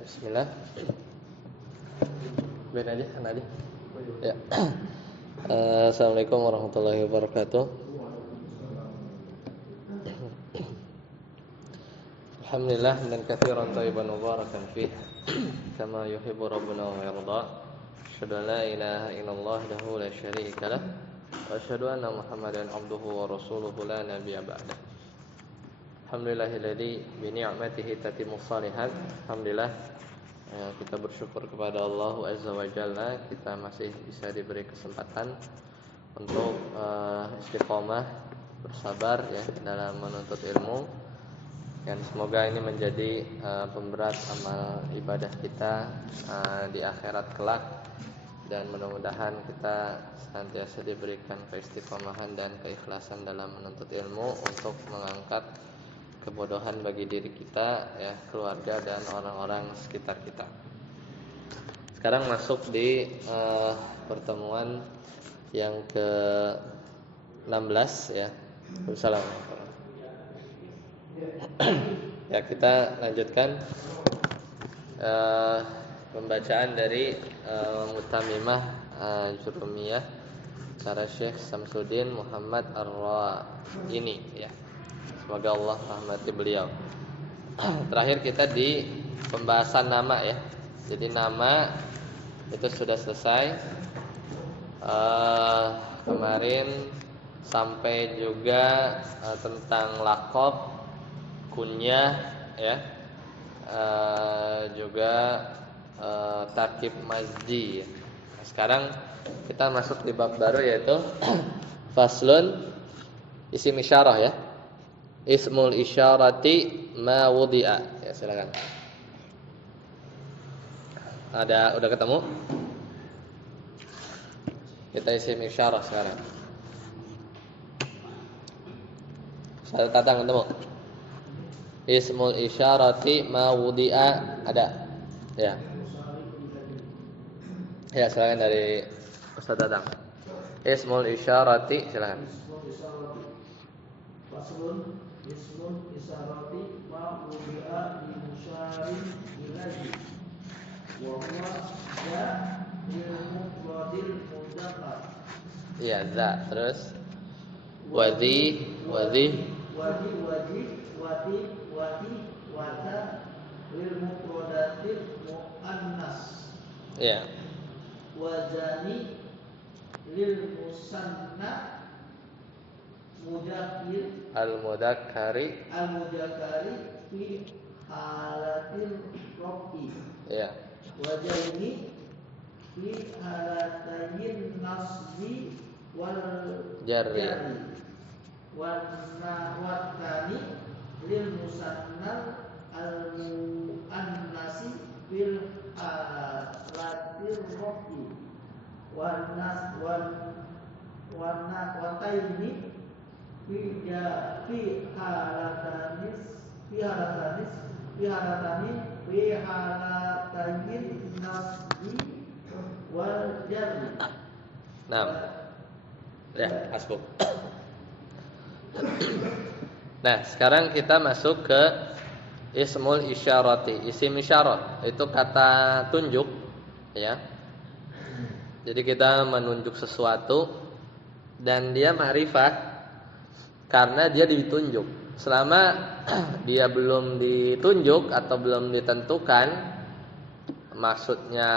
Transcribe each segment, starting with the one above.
Bismillah. Ben aja, kan aja. Ya. Assalamualaikum warahmatullahi wabarakatuh. Alhamdulillah dan katsiran thayyiban mubarakan fih kama yuhibbu rabbuna wa yarda. Asyhadu an la ilaha illallah wahdahu la syarika lah wa asyhadu anna Muhammadan abduhu wa rasuluhu la nabiyya ba'dah. Alhamdulillahilladzi bi ni'matihi tatimmus shalihat. Alhamdulillah kita bersyukur kepada Allah Azza wa Jalla, kita masih bisa diberi kesempatan untuk istiqomah, bersabar ya dalam menuntut ilmu. Dan semoga ini menjadi pemberat amal ibadah kita di akhirat kelak, dan mudah-mudahan kita senantiasa diberikan keistiqomahan dan keikhlasan dalam menuntut ilmu untuk mengangkat kebodohan bagi diri kita, ya, keluarga dan orang-orang sekitar kita. Sekarang masuk di pertemuan yang ke-16 ya. Assalamualaikum. Ya, kita lanjutkan pembacaan dari Mutamimah Jurumiyah cara Syekh Samsuddin Muhammad Ar-Raini ya. Semoga Allah rahmati beliau. Terakhir kita di pembahasan nama ya. Jadi nama itu sudah selesai. Kemarin sampai juga tentang laqab, kunyah ya. Juga tarkib mazdi. Nah, sekarang kita masuk di bab baru yaitu faslun isim isyarah ya. Ismul isyarati ma wudi'a. Ya, silakan. Udah ketemu? Kita isim isyarah sekarang. Saya tatang ketemu. Ismul isyarati ma wudi'a ada. Ya. Ya, silakan dari Ustaz Tatang. Ismul isyarati silakan. Faslun ismun isyarati ma wudi'a li musyarin ilaihi wa huwa ya lil mufradil mudzakkar. Iya, za. Terus wadhi wati wata lil mufradatil muannas. Iya. Wazani lil musanna mudzakkir Al-mudakkari fi halatil rafi. ya. Wajaini fi halatayin nasbi wal Jarri. Watani lil musannal al muannasi fil halatil rafi. Wataini fi halatayin nasbi wal jarri. Nah. Ya, hasbuk. Nah, sekarang kita masuk ke ismul isyarati. Isim isyarah itu kata tunjuk ya. Jadi kita menunjuk sesuatu dan dia ma'rifah karena dia ditunjuk. Selama dia belum ditunjuk atau belum ditentukan maksudnya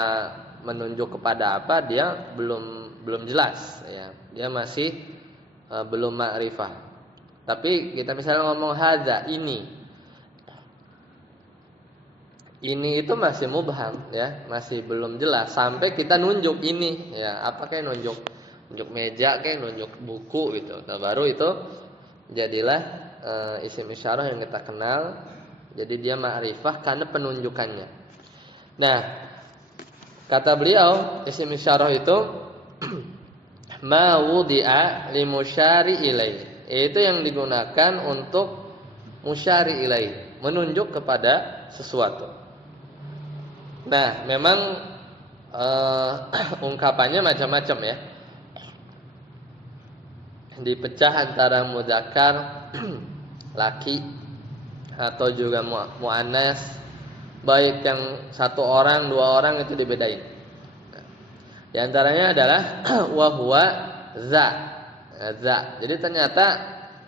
menunjuk kepada apa, dia belum jelas ya. Dia masih belum ma'rifah. Tapi kita misalnya ngomong hadza, ini itu masih mubham ya, masih belum jelas sampai kita nunjuk ini ya. Apa kayak nunjuk meja, kayak nunjuk buku gitu. Nah, baru itu jadilah isim isyarah yang kita kenal. Jadi dia ma'rifah karena penunjukannya. Nah, kata beliau isim isyarah itu ma wudi'a li musyari ilaih. Itu yang digunakan untuk musyari ilaih, menunjuk kepada sesuatu. Nah, memang ungkapannya macam-macam ya. Dipecah antara mudzakkar laki atau juga muannas baik yang satu orang, dua orang itu dibedain. Di antaranya adalah wa huwa za. Za. Jadi ternyata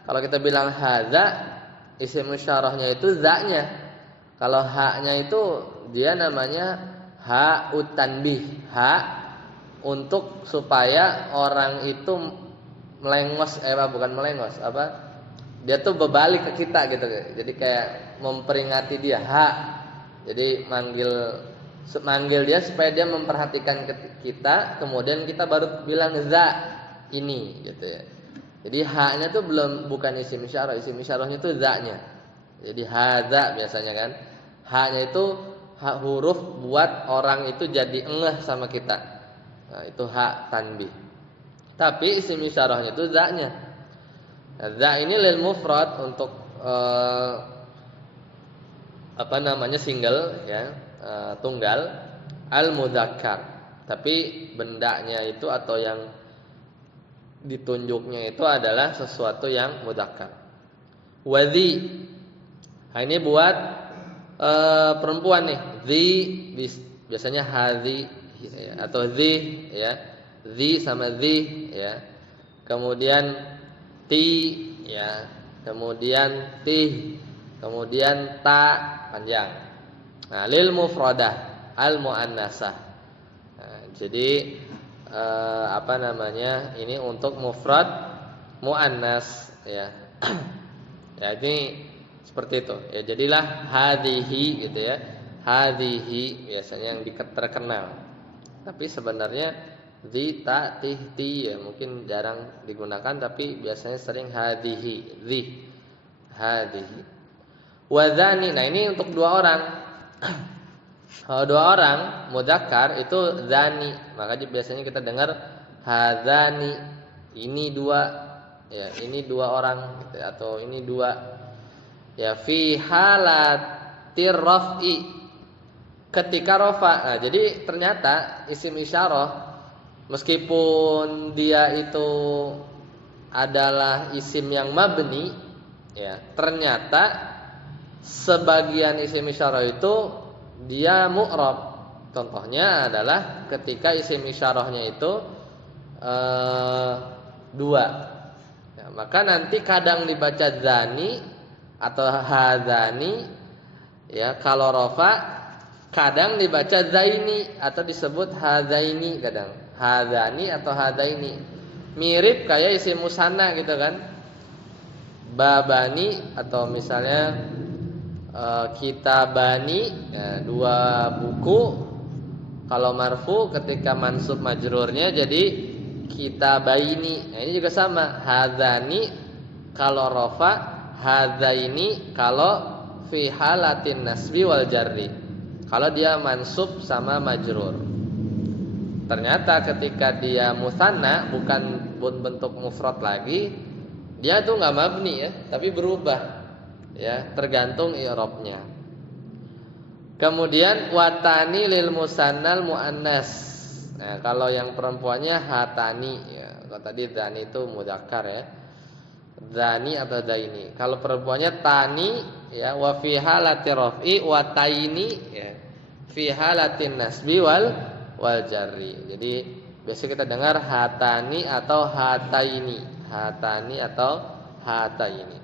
kalau kita bilang hadza, isim isyarahnya itu za-nya. Kalau ha-nya itu dia namanya ha utanbih, ha untuk supaya orang itu melengos, bukan melengos, dia tuh berbalik ke kita gitu. Jadi kayak memperingati dia, ha. Jadi manggil dia supaya dia memperhatikan kita, kemudian kita baru bilang za ini gitu ya. Jadi ha-nya tuh bukan isim isyarah, isim isyarahnya itu za-nya. Jadi hadza biasanya kan. Ha-nya itu huruf buat orang itu jadi ngeh sama kita. Nah, itu ha tanbih. Tapi isim isyarahnya itu za-nya. Nah, za ini lil mufrad untuk single ya, tunggal, al mudzakkar. Tapi bendanya itu atau yang ditunjuknya itu adalah sesuatu yang mudzakkar. Wadzi. Nah, ini buat perempuan nih. Dzi biasanya hadzi atau dzi ya. Dzi sama dzi ya. Kemudian ti ya. Kemudian tih. Kemudian ta panjang. Nah, lil mufradah al muannasah. Nah, jadi ini untuk mufrad muannas ya. Ya, ini seperti itu. Ya, jadilah hadhihi gitu ya. Hadhihi biasanya yang terkenal. Tapi sebenarnya dzi, ta, tih, ti ya mungkin jarang digunakan, tapi biasanya sering hadhihi, dzi. Hadhihi. Wadzani. Nah, ini untuk dua orang. Kalau dua orang mudzakkar itu zani, maka biasanya kita dengar hadzani. Ini dua, ya ini dua orang gitu, atau ini dua. Ya fi halatir raf'i, ketika rafa. Nah, jadi ternyata isim isyarah meskipun dia itu adalah isim yang mabni, ya ternyata sebagian isim isyarah itu dia mu'rab. Contohnya adalah ketika isim isyarahnya itu dua ya, maka nanti kadang dibaca zani atau hadzani ya kalau rafa, kadang dibaca zaini atau disebut hadzaini, kadang hadzani atau hadzaini. Mirip kayak isim musanna gitu kan. Babani atau misalnya kitabani ya, dua buku. Kalau marfu ketika mansub majrurnya jadi kitabaini. Nah, ini juga sama. Hadzani kalau rafa, hadzaini kalau fi halatin nasbi wal jarri. Kalau dia mansub sama majrur. Ternyata ketika dia musanna, bukan bentuk mufrad lagi, dia tuh enggak mabni ya, tapi berubah. Ya, tergantung i'rabnya. Kemudian watani lil musannal muannas. Nah, kalau yang perempuannya hatani ya. Kalau tadi dzani itu mudzakkar ya. Dzani atau daini. Kalau perempuannya tani ya, wa fi halati raf'i wa taini ya. Fi halatin nasbi wal jarri. Jadi biasa kita dengar hatani atau hataini. Hatani atau hataini.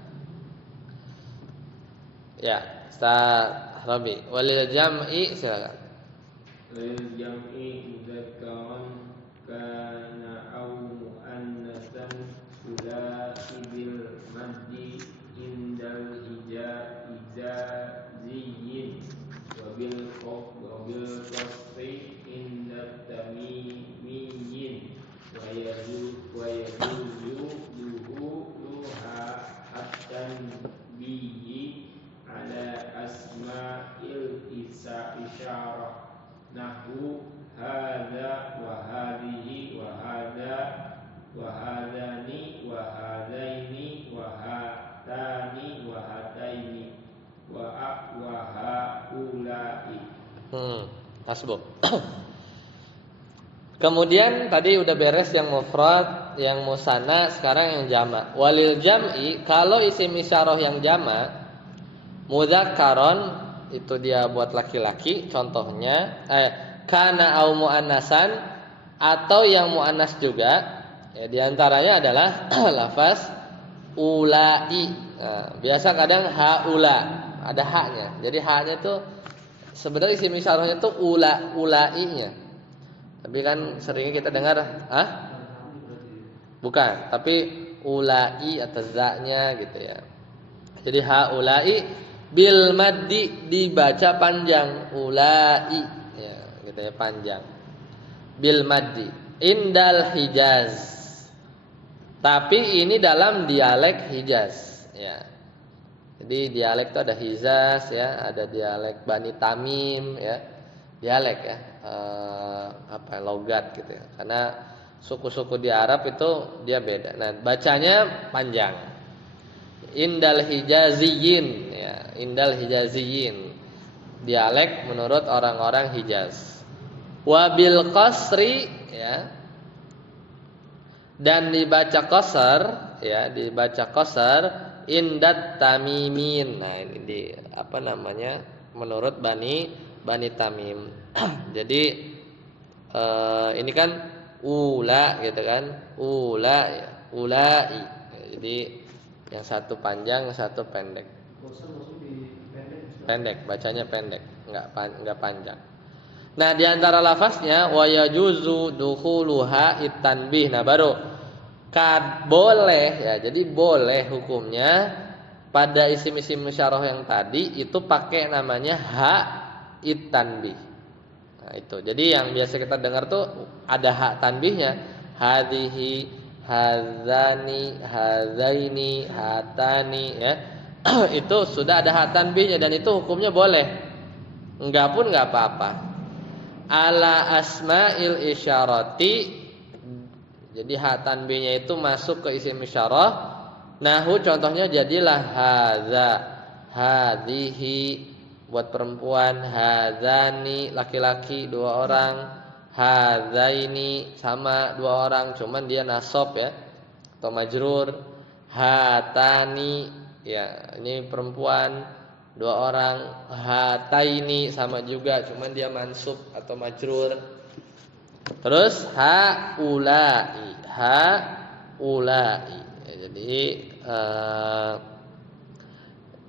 Ya, Ustaz Rabi. Walil jam'i silakan. Walil jam'i mudzakkaran kana aw muannasan sulasi bil maddi indal ijaziyyin wa bil qasri indat tamimiyyin wa yajuzu luha hatta bihi ala asma'il isyarah nahu hadza wa hadhihi wa hadza wa hadani wa hadaini wa hatani wa hataini wa haulai. Tasbuk. Kemudian tadi udah beres yang mufrad, yang musanna, sekarang yang jama'. Walil jam'i, kalau isim isyarah yang jama' mudzakkaron itu dia buat laki-laki, contohnya kana au muannasan atau yang muannas juga. Ya, di antaranya adalah lafaz ulai. Nah, biasa kadang haula, ada haknya. Jadi haknya itu sebenarnya isim isyarahnya itu ulainya. Tapi kan seringnya kita dengar bukan, tapi ulai atau za-nya gitu ya. Jadi haulai bil maddi dibaca panjang, ulai ya, gitu ya, panjang. Bil maddi indal Hijaz. Tapi ini dalam dialek Hijaz ya. Jadi dialek itu ada Hijaz ya, ada dialek Bani Tamim ya. Dialek ya. Logat gitu ya. Karena suku-suku di Arab itu dia beda. Nah, bacanya panjang. Indal Hijaziyin ya, indal Hijaziyin. Dialek menurut orang-orang Hijaz. Wabil qasri ya. Dan dibaca qasar ya, dibaca qasar indat tamimin. Nah, ini di menurut Bani Tamim. Jadi ini kan ula gitu kan, ula ya, ulai. Jadi yang satu panjang, yang satu pendek. Pendek, bacanya pendek, enggak panjang. Nah, di antara lafaznya wa yajuzu dukhuluha itanbih. Nah, baru boleh ya. Jadi boleh hukumnya pada isim-isim isyarah yang tadi itu pakai namanya ha itanbih. Nah, itu. Jadi yang biasa kita dengar tuh ada hak tanbihnya. Hadhihi, hadzani, hadzaini, hatani ya. Itu sudah ada hak tanbihnya dan itu hukumnya boleh. Enggak pun enggak apa-apa. Ala asma'il isyarati. Jadi hak tanbihnya itu masuk ke isim isyarah. Nahu contohnya jadilah hadza, hadhihi buat perempuan, hadzani laki-laki 2 orang, hadzaini sama 2 orang, cuman dia nasab ya atau majrur. Hatani ya, ini perempuan 2 orang, hataini sama juga, cuman dia mansub atau majrur. Terus haulai, haulai. Ya, jadi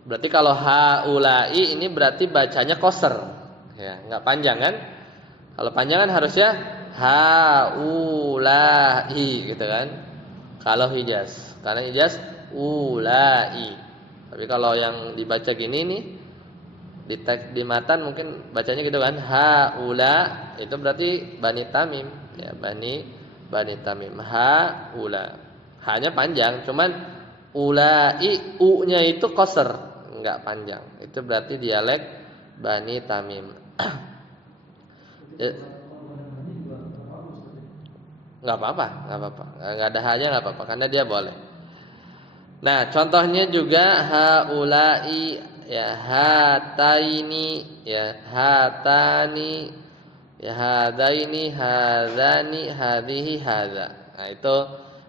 berarti kalau haulai ini berarti bacanya qasar. Ya, enggak panjang kan? Kalau panjang kan harusnya haulai gitu kan. Kalau Hijaz, karena Hijaz ulai. Tapi kalau yang dibaca gini nih di teks di matan mungkin bacanya gitu kan, haula itu berarti Bani Tamim ya, Bani Tamim, haula. Hanya panjang, cuman ulai u-nya itu qasar, enggak panjang. Itu berarti dialek Bani Tamim. Enggak apa-apa. Enggak ada hanya enggak apa-apa karena dia boleh. Nah, contohnya juga haulai ya, hataini ya, hatani ya, hadaini, hadani, hadhihi, hadza. Nah, itu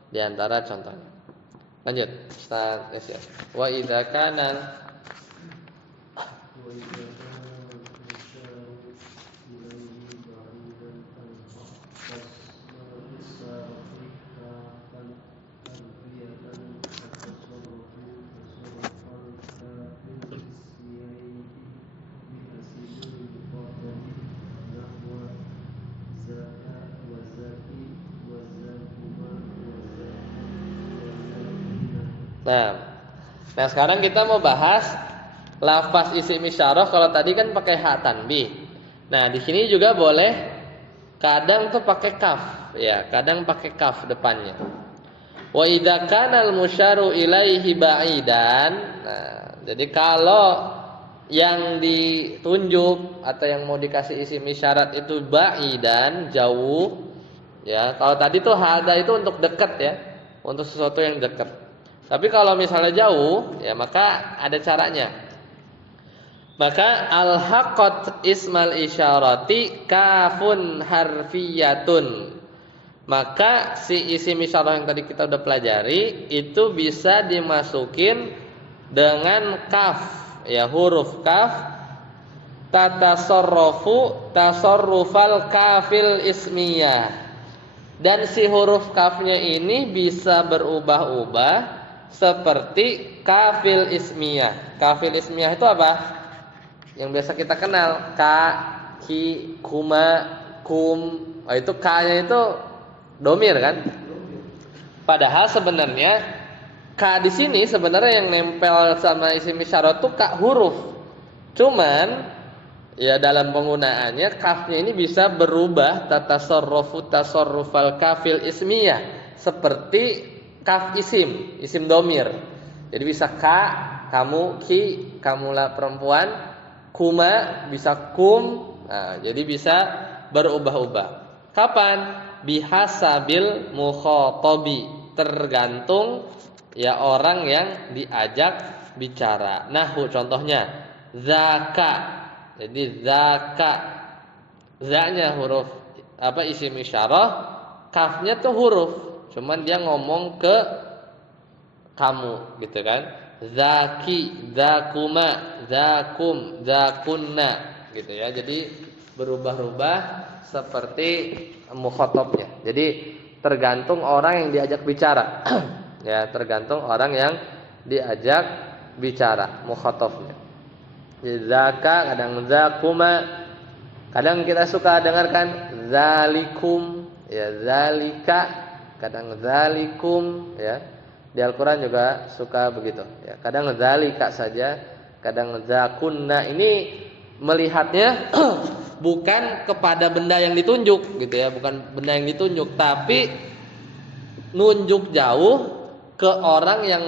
diantara contohnya. Lanjut Ustaz ya. Wa idza kana Nah, sekarang kita mau bahas lafaz isim isyarah. Kalau tadi kan pakai hak tanbih. Nah, di sini juga boleh kadang tuh pakai kaf, ya, kadang pakai kaf depannya. Wa idza kana al-musyaru ilaihi ba'idan. Nah, jadi kalau yang ditunjuk atau yang mau dikasih isim isyarat itu ba'idan, jauh, ya. Kalau tadi tuh hada itu untuk dekat ya, untuk sesuatu yang dekat. Tapi kalau misalnya jauh, ya maka ada caranya. Maka al-haqqat ismal isyarati kafun harfiyatun. Maka si isim isyarah yang tadi kita udah pelajari itu bisa dimasukin dengan kaf, ya, huruf kaf tatasarrafu tasarrufal kafil ismiyah. Dan si huruf kafnya ini bisa berubah-ubah seperti kafil ismiyah. Kafil ismiyah itu apa? Yang biasa kita kenal, ka, ki, kuma, kum. Oh, itu ka-nya itu domir kan? Padahal sebenarnya ka di sini sebenarnya yang nempel sama isim isyarat itu ka huruf. Cuman ya dalam penggunaannya kafnya ini bisa berubah tatasarrufu tasarrufal kafil ismiyah seperti kaf isim domir. Jadi bisa ka, kamu, ki, kamulah perempuan, kuma bisa kum. Nah, jadi bisa berubah-ubah. Kapan? Bihasabil mukhatabi, tergantung ya orang yang diajak bicara. Nahwu contohnya zaka. Jadi zaka, za-nya huruf apa isim isyarah, kafnya tuh huruf. Cuman dia ngomong ke kamu gitu kan. Zaki, zakuma, zakum, zakunna gitu ya. Jadi berubah-ubah seperti mukhatabnya. Jadi tergantung orang yang diajak bicara. Ya, tergantung orang yang diajak bicara, mukhatabnya. Zaka, kadang zakuma, kadang kita suka dengarkan zalikum, ya zalika, kadang zalikum, ya. Di Al-Qur'an juga suka begitu, ya. Kadang zalika saja, kadang zakunna. Ini melihatnya bukan kepada benda yang ditunjuk gitu ya, bukan benda yang ditunjuk, tapi nunjuk jauh ke orang yang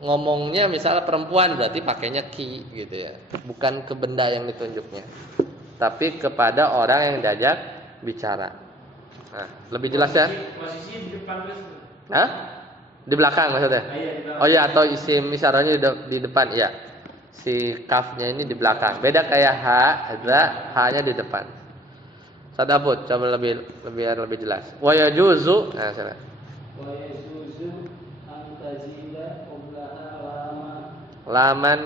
ngomongnya, misalnya perempuan berarti pakainya ki gitu ya, bukan ke benda yang ditunjuknya, tapi kepada orang yang diajak bicara. Nah, lebih jelas ya? Posisi di depan Mas. Hah? Di belakang maksudnya? Oh iya, atau isim isyarahnya di depan, iya. Si kafnya ini di belakang. Beda kayak ha, za, ha-nya di depan. Sadabut, coba lebih jelas. Wa yajuzu, nah sana. Wa yajuzu an tazida qablaha Laman,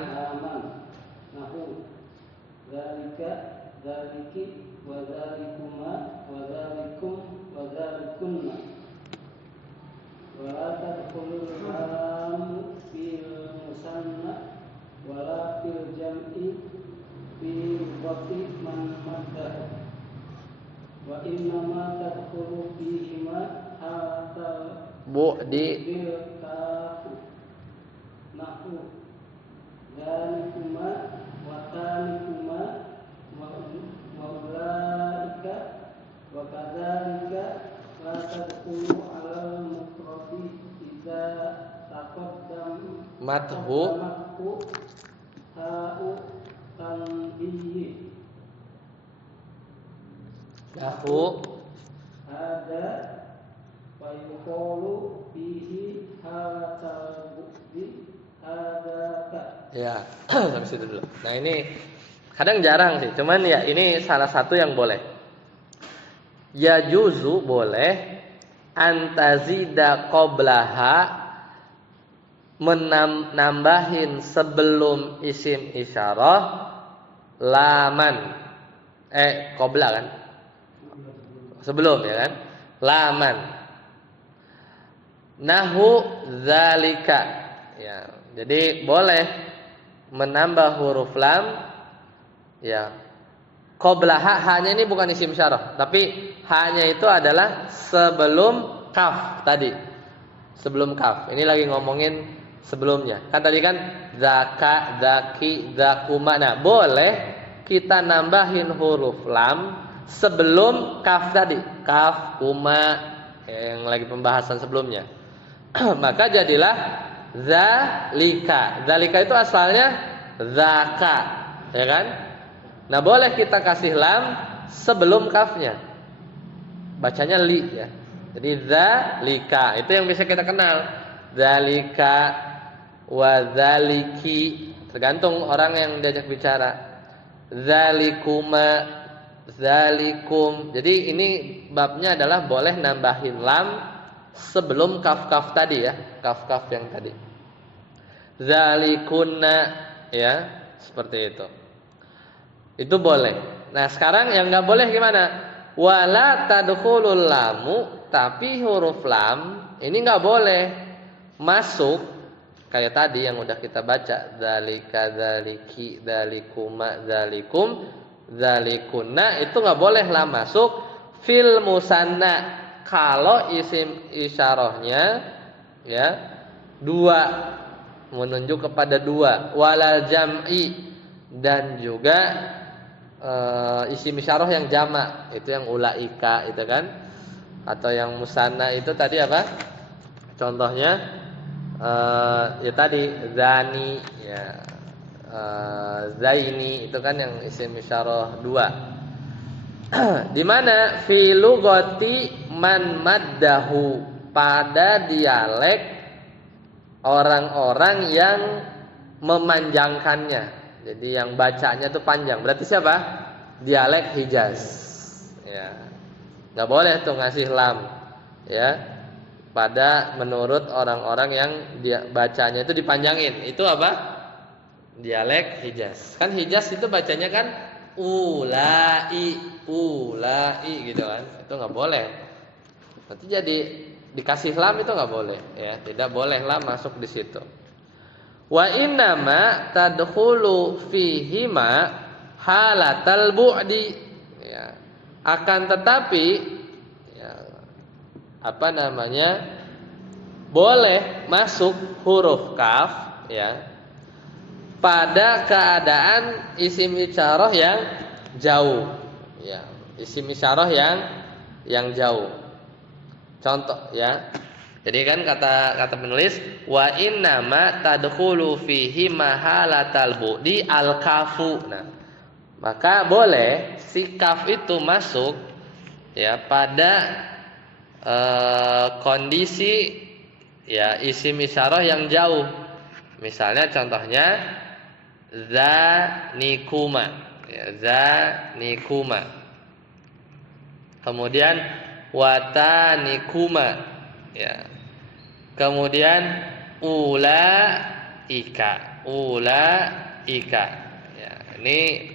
nahu zalika zaliki wa zalikuma wa zalikum wa zalikunna wa la tadkhulul lam fil musanna wa la fil jam'i fi waqti man madda wa inna ma tadkhulu fihima hatal bu'di, bil kafu nahu zalikuma wa talikuma wa ulaika wa kadzalika la tadkhulu alal mufradi idza taqaddam mathu, ha'u tanbihi lahu, ada wa yuqalu bihi halatal bukti hadaka. ya. Sampai situ dulu. Nah ini kadang jarang sih, cuman ya ini salah satu yang boleh. Yajuzu boleh antazida qablaha, menambahin sebelum isim isyarah laman, qabla kan, sebelum ya kan, laman, nahu zalika, ya. Jadi boleh menambah huruf lam, ya. Qablaha, hanya ini bukan isim isyarah, tapi hanya itu adalah sebelum kaf tadi. Sebelum kaf. Ini lagi ngomongin sebelumnya. Kan tadi kan zaka, zaki, zakuma. Nah, boleh kita nambahin huruf lam sebelum kaf tadi. Kaf, kuma, yang lagi pembahasan sebelumnya. Maka jadilah zalika. Zalika itu asalnya zaka, ya kan? Nah, boleh kita kasih lam sebelum kafnya. Bacanya li ya. Jadi zalika itu yang bisa kita kenal. Zalika wa zaliki, tergantung orang yang diajak bicara. Zalikuma, zalikum. Jadi ini babnya adalah boleh nambahin lam sebelum kaf-kaf tadi ya, kaf-kaf yang tadi. Zalikunna, ya, seperti itu. Itu boleh. Nah, sekarang yang nggak boleh gimana? Wala tadkhulul lamu, tapi huruf lam ini nggak boleh masuk kayak tadi yang udah kita baca, dzalika, dzaliki, dzalikuma, dzalikum, dzalikunna, itu nggak boleh lam masuk fil musanna kalau isim isyarahnya ya dua, menunjuk kepada dua, walal jam'i, dan juga isim isyarah yang jamak, itu yang ulaika itu kan, atau yang musanna itu tadi apa? Contohnya ya tadi zani ya, zaini itu kan yang isim isyarah dua. Di mana fi lugati man maddahu, pada dialek orang-orang yang memanjangkannya. Jadi yang bacanya tuh panjang. Berarti siapa? Dialek Hijaz. Ya. Enggak boleh tuh ngasih lam. Ya. Pada menurut orang-orang yang dia bacanya itu dipanjangin. Itu apa? Dialek Hijaz. Kan Hijaz itu bacanya kan ulai gitu kan. Itu enggak boleh. Nanti jadi dikasih lam itu enggak boleh, ya. Tidak boleh lam masuk di situ. Wa innama tadkhulu fihima halatal bu'di, ya. Akan tetapi ya, apa namanya, boleh masuk huruf kaf ya pada keadaan isim isyarah yang jauh ya, isim isyarah yang jauh. Contoh ya. Jadi kan kata penulis wa innama tadkhulu fihi mahalatal bu'di al-kafu. Nah, maka boleh si kaf itu masuk ya pada kondisi ya isim isyarah yang jauh. Misalnya contohnya zanikuma ya, zanikuma. Kemudian watanikuma ya. Kemudian ulaika ya, ini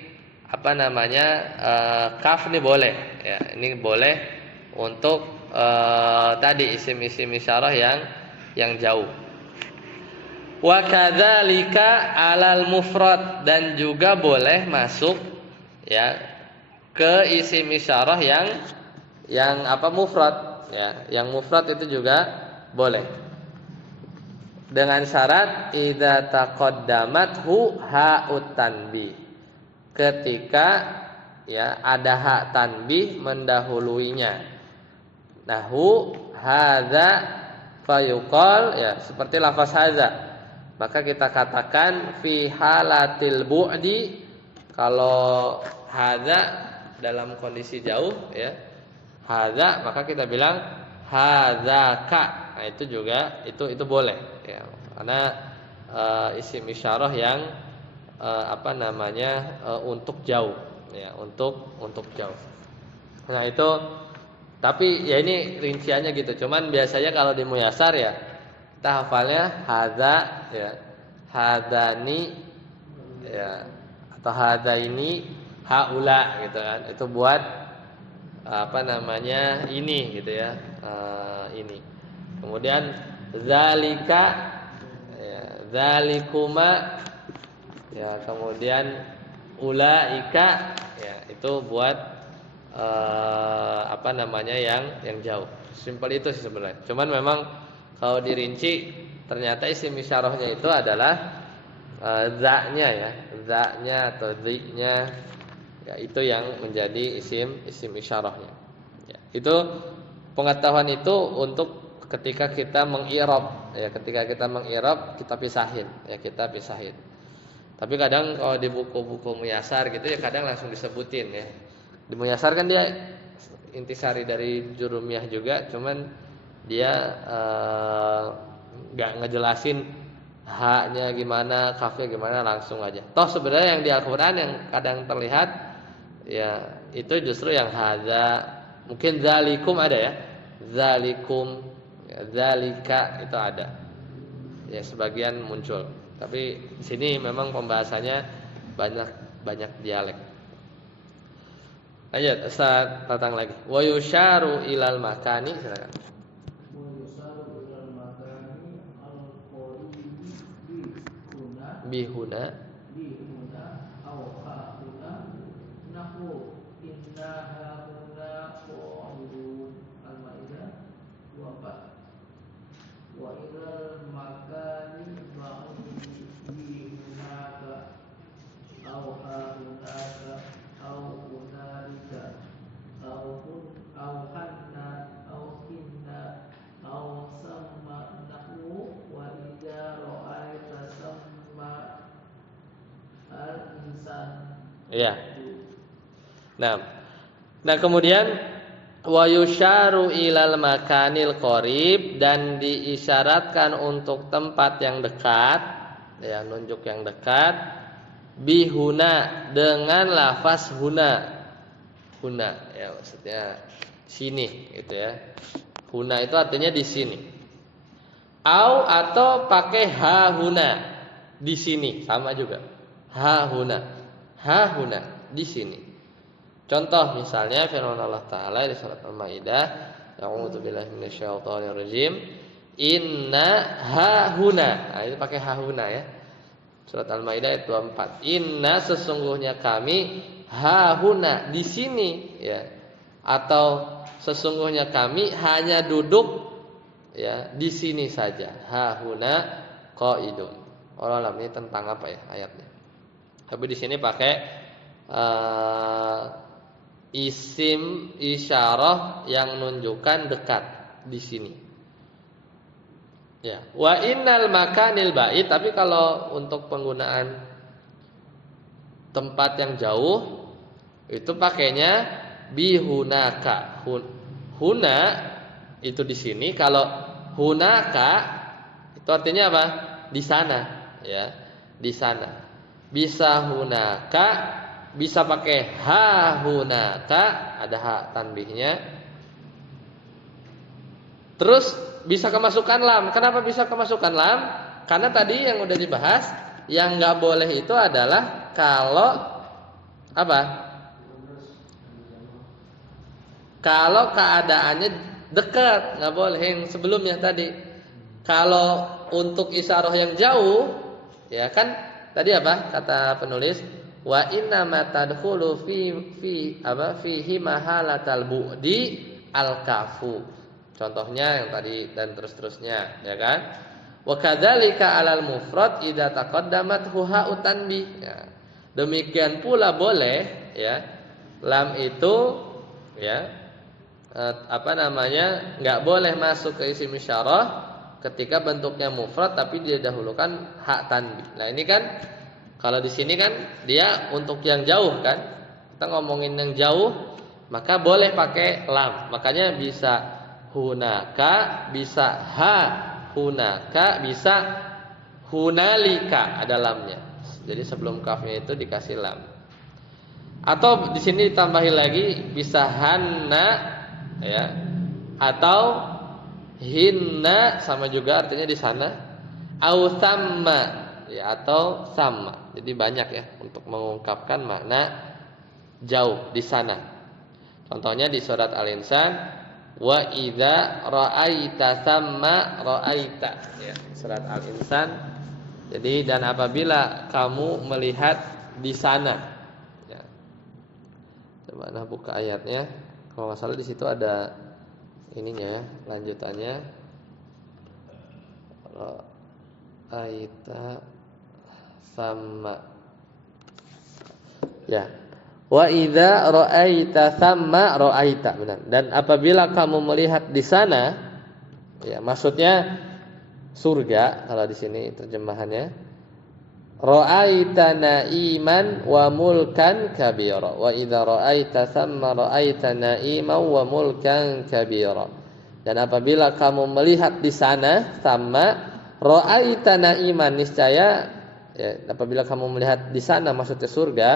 apa namanya, kaf ini boleh ya, ini boleh untuk tadi isim-isim isyarah yang jauh. Wa kadzalika alal mufrad, dan juga boleh masuk ya ke isim isyarah yang apa, mufrad ya, yang mufrad itu juga boleh. Dengan syarat idza taqaddamathu ha'ut tanbih, ketika ya ada hak tanbih mendahuluinya. Nahu hadza fayuqal ya, seperti lafaz hadza, maka kita katakan fi halatil bu'di, kalau hadza dalam kondisi jauh ya, hadza maka kita bilang hadzaka. Nah, itu juga itu boleh ya, karena isim isyarah yang apa namanya, untuk jauh ya, untuk jauh. Nah, itu tapi ya ini rinciannya gitu. Cuman biasanya kalau di muyasar ya kita hafalnya hadza ya, hadani ya, atau hadaini, haula gitu kan. Itu buat apa namanya, ini gitu ya, ini. Kemudian zalika ya, zalikuma ya, kemudian ulaika ya, itu buat apa namanya, yang jauh. Simpel itu sih sebenarnya. Cuman memang kalau dirinci ternyata isim isyarahnya itu adalah za-nya ya, za-nya atau zi-nya ya, itu yang menjadi isim isyarahnya ya. Itu pengetahuan itu untuk ketika kita mengi'rab ya, ketika kita mengi'rab kita pisahin ya, kita pisahin. Tapi kadang kalau di buku-buku muyasar gitu ya, kadang langsung disebutin ya. Di muyasar kan dia intisari dari jurumiyah juga, cuman dia nggak ngejelasin haknya gimana, kafnya gimana, langsung aja. Toh sebenarnya yang di Al-Qur'an yang kadang terlihat ya, itu justru yang hadza, mungkin zalikum ada ya, zalikum ya, zalika itu ada ya, sebagian muncul. Tapi di sini memang pembahasannya banyak dialek Lanjut, Ustaz datang lagi. Wa yusharu ilal makani, silakan. Wa yusaru ilal makani al-qaribi Bihuna bihuna aw hahuna nahu inna hahuna qa'idun al-Maidah 24. Wa ilal makani ba'di bihunaka aw hahunaka aw hunalika aw hanna aw hinna aw sama nahu wa idza ra'aita sama al-insan. Iya. Nah kemudian wa yusharu ilal makanil qarib, dan diisyaratkan untuk tempat yang dekat, ya, nunjuk yang dekat, bihuna, dengan lafaz huna. Huna ya maksudnya sini gitu ya. Huna itu artinya di sini. Atau pakai ha huna, di sini sama juga. Ha huna di sini. Contoh misalnya firman Allah Ta'ala di surat Al-Maidah, A'udzubillahi minasyaitonirrajim, inna ha huna. Nah, ini pakai ha huna ya. Surat Al-Maidah ayat 24. Inna, sesungguhnya kami, ha huna, di sini ya. Atau sesungguhnya kami hanya duduk ya di sini saja. Ha huna qaidun. Allah ini tentang apa ya ayatnya? Tapi di sini pakai isim isyarah yang menunjukkan dekat di sini. Ya, wa innal makanil ba'id, tapi kalau untuk penggunaan tempat yang jauh itu pakainya bihunaka. Huna itu di sini, kalau hunaka itu artinya apa? Di sana, ya, di sana. Bisa hunaka, bisa pakai ha hunaka, ada ha tanbihnya. Terus bisa kemasukan lam. Kenapa bisa kemasukan lam? Karena tadi yang udah dibahas, yang nggak boleh itu adalah kalau apa? Kalau keadaannya dekat, nggak boleh. Yang sebelumnya tadi, kalau untuk isyarah yang jauh, ya kan tadi apa kata penulis? Wa inna ma tadkhulu fihi mahalatal bu'di al-kafu. Contohnya yang tadi dan terus-terusnya, ya kan? Wa kadzalika 'alal mufrad idza taqaddamat huha utanbi. Ya. Demikian pula boleh ya lam itu ya enggak boleh masuk ke isim isyarah ketika bentuknya mufrad tapi didahulukan hak tanbih. Nah, ini kan kalau di sini kan dia untuk yang jauh kan. Kita ngomongin yang jauh, maka boleh pakai lam. Makanya bisa hunaka, bisa ha hunaka, bisa hunalika, ada lamnya. Jadi sebelum kafnya itu dikasih lam. Atau di sini ditambahin lagi bisa hanna ya. Atau hinna, sama juga artinya di sana. Au thamma ya, atau sama. Jadi banyak ya untuk mengungkapkan makna jauh di sana. Contohnya di surat Al-Insan, wa idza ra'aita thamma ra'aita ya, surat Al-Insan. Jadi dan apabila kamu melihat di sana ya. Coba buka ayatnya. Kalau nggak salah di situ ada ininya ya, lanjutannya. Ra'aita thamma ya. Wa idza ra'aita thamma ra'aita, benar. Dan apabila kamu melihat di sana, ya maksudnya surga kalau di sini terjemahannya. Ra'aita na'iman wa mulkan kabira. Wa idza ra'aita thamma ra'aita na'iman wa mulkan kabira. Dan apabila kamu melihat di sana, thamma ra'aita na'iman, niscaya ya, apabila kamu melihat di sana maksudnya surga,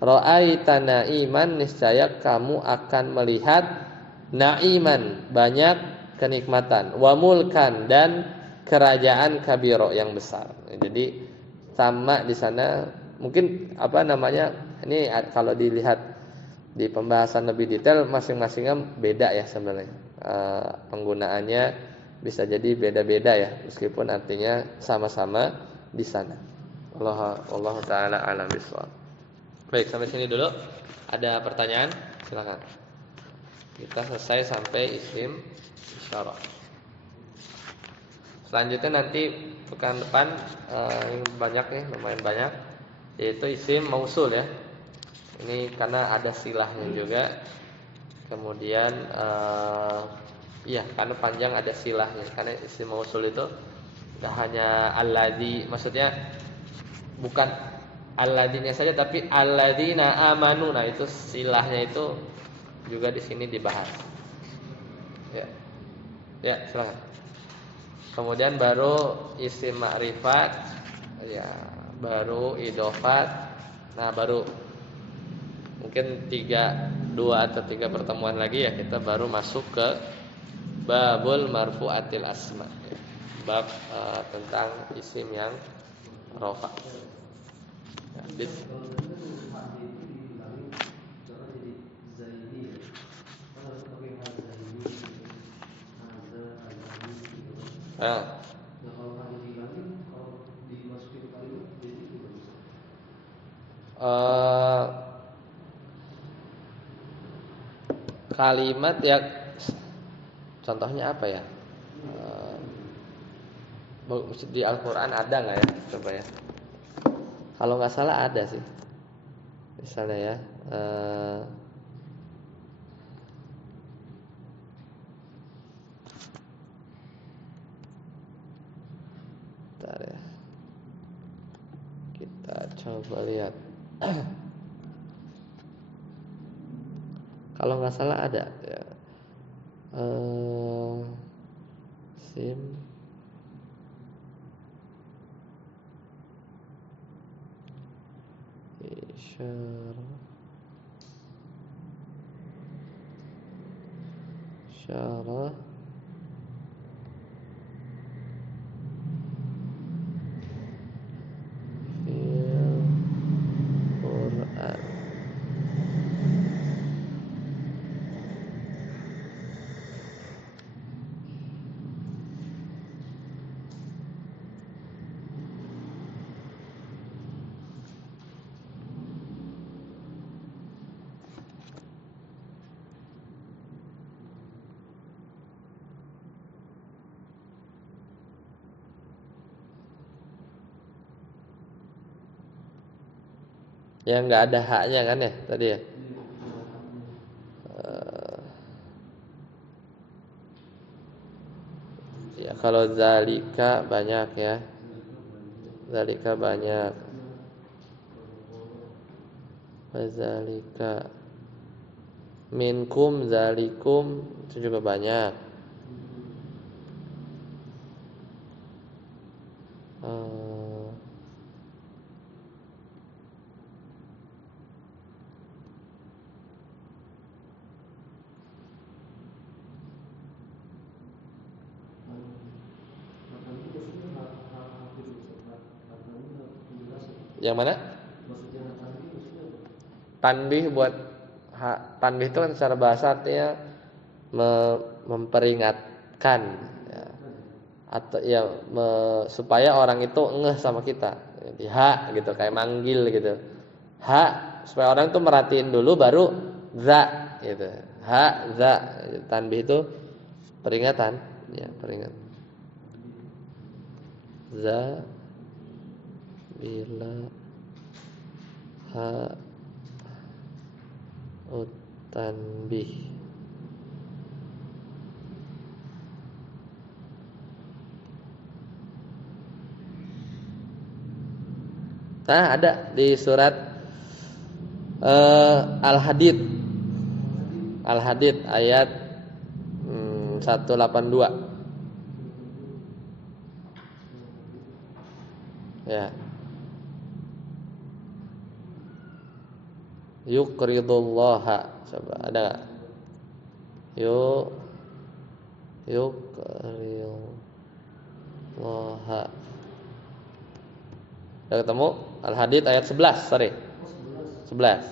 ra'aita na'iman, niscaya kamu akan melihat na'iman, banyak kenikmatan, wa mulkan, dan kerajaan kabiro, yang besar. Jadi sama di sana mungkin ini kalau dilihat di pembahasan lebih detail masing-masingnya beda ya sebenarnya. Penggunaannya bisa jadi beda-beda ya, meskipun artinya sama-sama di sana. Allah taala alam bisawab. Baik, sampai sini dulu. Ada pertanyaan? Silakan. Kita selesai sampai isim isyarah. Selanjutnya nanti pekan depan yang banyak nih, lumayan banyak, yaitu isim mausul ya. Ini karena ada silahnya juga. Kemudian iya, karena panjang ada silahnya. Karena isim mausul itu tidak hanya alladzi, maksudnya bukan alladzina saja, tapi alladzina amanu. Nah, itu silahnya itu juga di sini dibahas. Ya. Ya, silakan. Kemudian baru isim ma'rifat, ya, baru idhofat. Nah, baru mungkin 2 atau 3 pertemuan lagi ya kita baru masuk ke babul marfu'atil asma. Bab tentang isim yang rafa. Ya, kalimat ya, contohnya apa ya? Di Al-Quran ada nggak ya? Coba ya. Kalau nggak salah ada sih. Misalnya ya. Bentar ya. Kita coba lihat. Kalau nggak salah ada ya. Sim isyarah fil Quran. Yang nggak ada haknya kan ya tadi ya. Ya kalau zalika banyak ya. Zalika banyak. Zalika minkum zalikum itu juga banyak. Yang mana? Tanbih buat tanbih itu kan secara bahasa artinya memperingatkan ya. Atau ya supaya orang itu ngeh sama kita. Jadi gitu kayak manggil gitu. Supaya orang itu merhatiin dulu baru za gitu. Za tanbih itu peringatan ya, peringatan. Za bila tanbih. Nah, ada di surat Al-Hadid. Al-Hadid ayat 182. Ya. Yuqridullaha. Coba ada enggak? Yuqridullaha. Udah ketemu? Al-Hadid ayat 11, sorry. 11.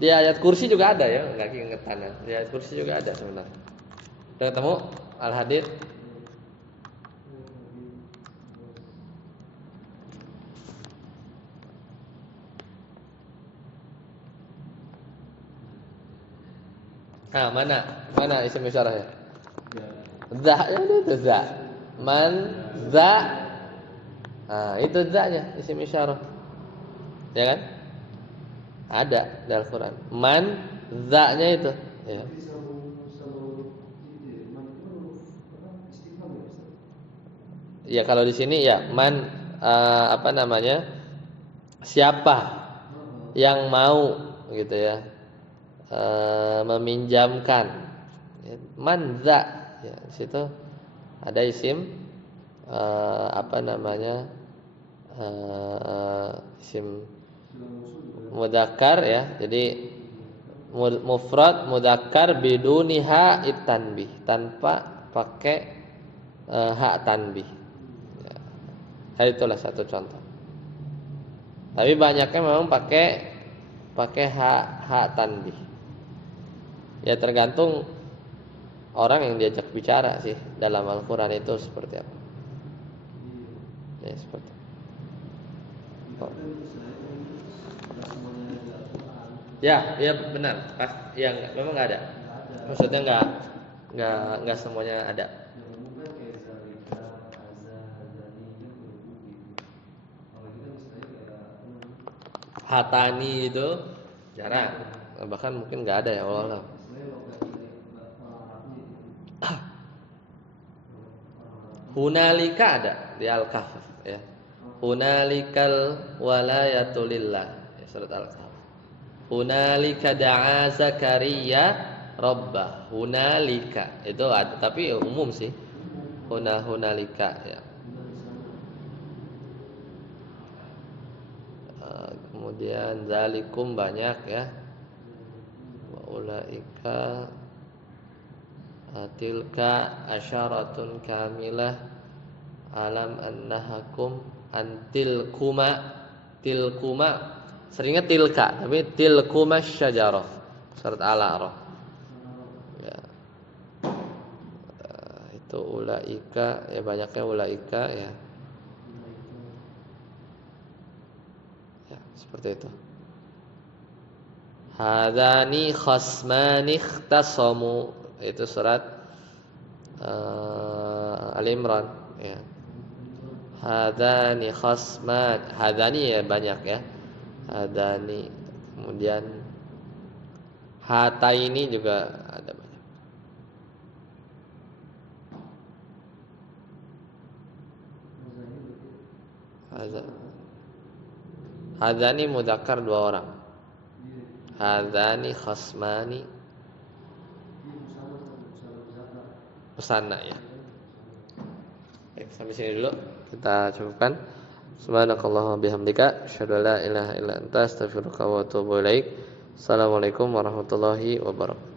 Di ayat kursi juga ada ya, enggak keingetan ya. Di ayat kursi juga ada sebenarnya. Udah ketemu Al-Hadid? Nah, mana isim isyarahnya? Za ya itu za. Man za. Nah, itu za-nya isim isyarah. Ya kan? Ada di Al-Qur'an. Man za-nya itu, ya. Ya kalau di sini ya man apa namanya? Siapa yang mau gitu ya. Meminjamkan man za ya, di situ ada isim apa namanya? Isim mudzakkar ya. Jadi mufrad mudzakkar biduniha itanbih, tanpa pakai hak tanbih. Ya. Itulah satu contoh. Tapi banyaknya memang pakai hak tanbih. Ya tergantung orang yang diajak bicara sih dalam Al-Qur'an itu seperti apa. Ya seperti itu. Ya benar. Pas ya memang enggak ada. Maksudnya enggak semuanya ada. Hatani itu jarang. Bahkan mungkin enggak ada ya Allah. Hunalika ada di Al-Kahf ya. Hunalikal walayatu lillah ya, surat Al-Kahf. Hunalika da'a Zakaria rabbah. Hunalika itu ada tapi umum sih. Hunalika ya. Kemudian zalikum banyak ya. Wa ulaika tilka asyaratun kamilah alam annahakum antilkuma tilkuma seringnya tilka tapi tilkuma syajarah surat Al-A'raf ya. Itu ulaika ya banyaknya ulaika ya. Ya seperti itu. Hadzani khasmani ikhtasamu itu surat Al-Imran ya. Hadzani khasman, hadzani ya banyak ya. Hadzani kemudian hataini juga ada banyak. Hadzani mudzakkar 2 orang. Hadzani khasmani musanna ya. Baik, sampai sini dulu kita cukupkan. Subhanakallahumma bihamdika asyhadu an la ilaha illa anta astaghfiruka wa atubu ilaik. Assalamualaikum warahmatullahi wabarakatuh.